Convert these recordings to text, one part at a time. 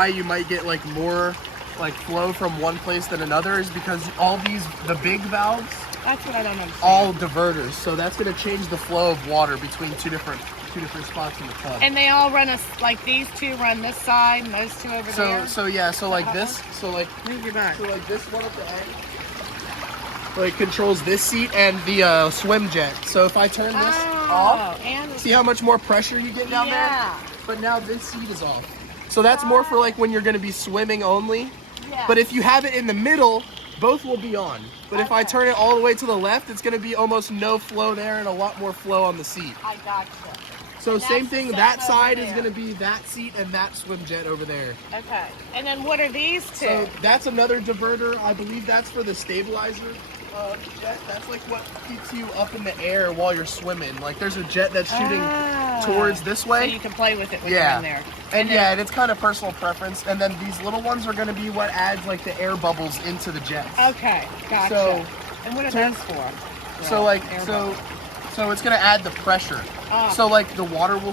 why you might get like more like flow from one place than another is because all the big valves, that's what I don't understand. all diverters. So that's going to change the flow of water between two different spots in the tub. And they all run like these two run this side and those two over there. So yeah, so like this, move your back. So like this one at the end, like controls this seat and the swim jet. So if I turn this off, and see how much more pressure you get down there? But now this seat is off. So that's more for like when you're going to be swimming only. Yeah. But if you have it in the middle, both will be on. But if I turn it all the way to the left, it's going to be almost no flow there and a lot more flow on the seat. I gotcha. So And same that's the thing, same that over side is there. going to be that seat and that swim jet over there. Okay. And then what are these two? So that's another diverter. I believe that's for the stabilizer jet. That's like what keeps you up in the air while you're swimming. Like there's a jet that's shooting towards this way. So you can play with it when you're in there. And yeah, and it's kind of personal preference. And then these little ones are going to be what adds like the air bubbles into the jets. Okay, gotcha. So, and what are those for? So like so it's going to add the pressure. So like the water will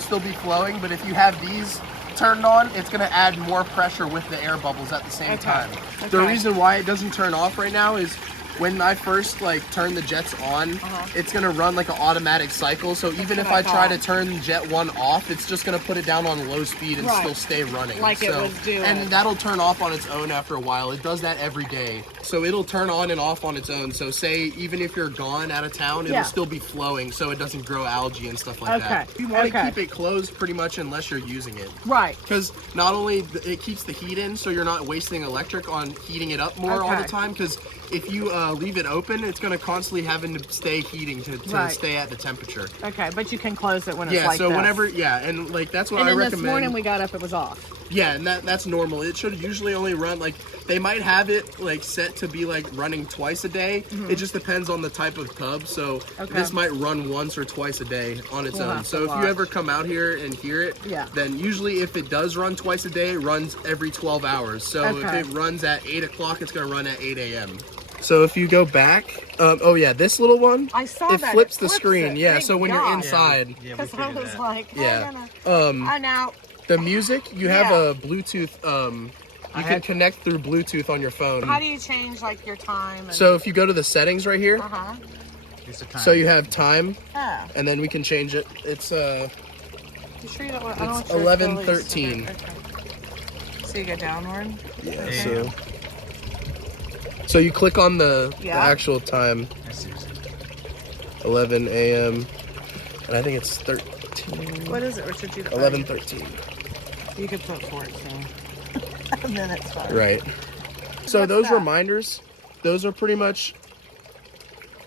still be flowing, but if you have these turned on, it's going to add more pressure with the air bubbles at the same time. Okay. The reason why it doesn't turn off right now is when I first like turn the jets on, it's gonna run like an automatic cycle. So even if I try to turn jet 1 off, it's just gonna put it down on low speed and still stay running. Like it was doing. And that'll turn off on its own after a while. It does that every day. So it'll turn on and off on its own. So say even if you're gone out of town, it'll still be flowing so it doesn't grow algae and stuff like that. You want to keep it closed pretty much unless you're using it. Right. Because not only it keeps the heat in, so you're not wasting electric on heating it up more all the time. Because if you leave it open, it's going to constantly having to stay heating to stay at the temperature. Okay, but you can close it when it's like so this. whenever, and like that's what and I then recommend. This morning we got up, it was off. Yeah, and that's normal. It should usually only run, like, they might have it, like, set to be, like, running twice a day. It just depends on the type of tub. So this might run once or twice a day on its own. So if you ever come out here and hear it, then usually if it does run twice a day, it runs every 12 hours. So if it runs at 8 o'clock, it's going to run at 8 a.m. So if you go back, this little one, I saw it that. flips the screen. So when you're inside. Because I was like, now, the music, you have a Bluetooth, you can connect through Bluetooth on your phone. How do you change, like, your time? So if you go to the settings right here, so you have time, and then we can change it. It's, you sure you don't want, it's 11:13. Okay. So you go downward? Yeah, so you click on the actual time, 11 a.m., and I think it's 13. What is it, Richard? 11:13. You could put 14. And then it's fine. Right. So those reminders, those are pretty much,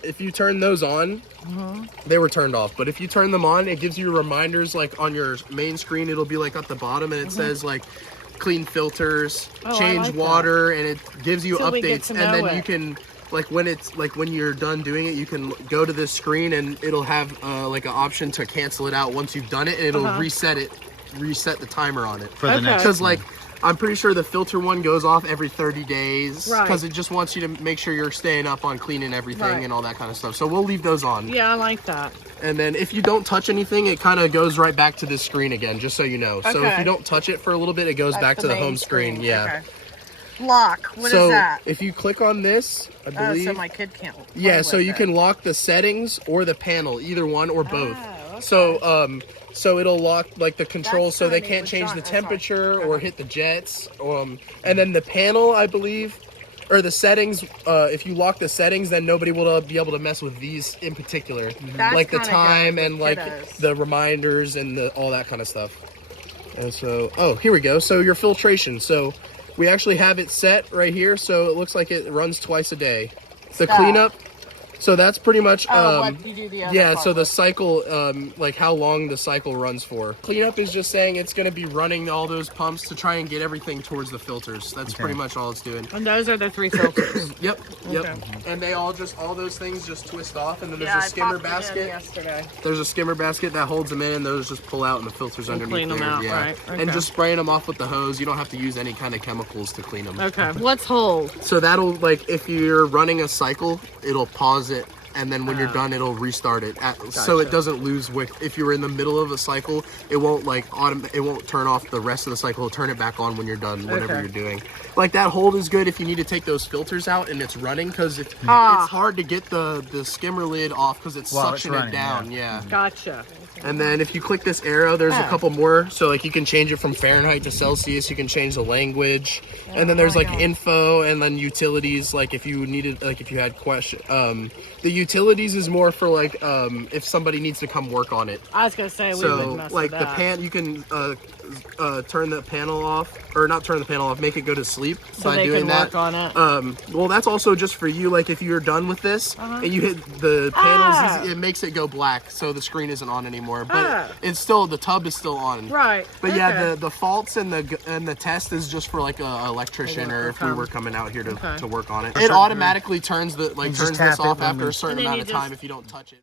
if you turn those on, they were turned off. But if you turn them on, it gives you reminders, like on your main screen, it'll be like at the bottom, and it says like clean filters, change water, and it gives you updates. And then you can, like when you're done doing it, you can go to this screen and it'll have like an option to cancel it out once you've done it, and it'll reset the timer on it. For the next Because like, I'm pretty sure the filter one goes off every 30 days because it just wants you to make sure you're staying up on cleaning everything and all that kind of stuff. So we'll leave those on. Yeah, I like that. And then if you don't touch anything, it kind of goes right back to this screen again, just so you know. So if you don't touch it for a little bit, it goes back to the home screen. Yeah. Okay. Lock. What is that? So if you click on this, I believe. So my kid can't. So you can lock the settings or the panel, either one or both. So so it'll lock like the controls so they can't change the temperature or hit the jets. And then the panel, I believe, or the settings, if you lock the settings, then nobody will be able to mess with these in particular. Like the time and like the reminders and all that kind of stuff. And so, here we go. So your filtration. So we actually have it set right here. So it looks like it runs twice a day. The cleanup. So that's pretty much, what you do the other part so the cycle, like how long the cycle runs for. Cleanup is just saying it's going to be running all those pumps to try and get everything towards the filters. That's pretty much all it's doing. And those are the 3 filters. Yep. And they all those things just twist off, and then there's a skimmer basket. There's a skimmer basket that holds them in, and those just pull out, and the filters underneath clean them there. out, right. Okay. And just spraying them off with the hose. You don't have to use any kind of chemicals to clean them. Okay. Let's hold. So that'll, like, if you're running a cycle, it'll pause it and then when you're done, it'll restart it. So it doesn't lose wick. If you're in the middle of a cycle, it won't like it won't turn off the rest of the cycle. It'll turn it back on when you're done, whatever you're doing. Like that hold is good if you need to take those filters out and it's running, because it's hard to get the skimmer lid off because it's suctioning it down. Yeah. Gotcha. And then if you click this arrow, there's a couple more. So like you can change it from Fahrenheit to Celsius. You can change the language, and then there's like info, and then utilities. Like if you needed, like if you had question, the utilities is more for like if somebody needs to come work on it. I was gonna say we so wouldn't mess like with the that. you can turn the panel off, or not turn the panel off, make it go to sleep So by they doing can that. work on it. Well, that's also just for you. Like if you're done with this and you hit the panels, it makes it go black, so the screen isn't on anymore. But it's still, the tub is still on. Right. But yeah, the faults and the test is just for like a electrician, or if we were coming out here to work on it. It automatically turns turns this off after a certain amount of time if you don't touch it.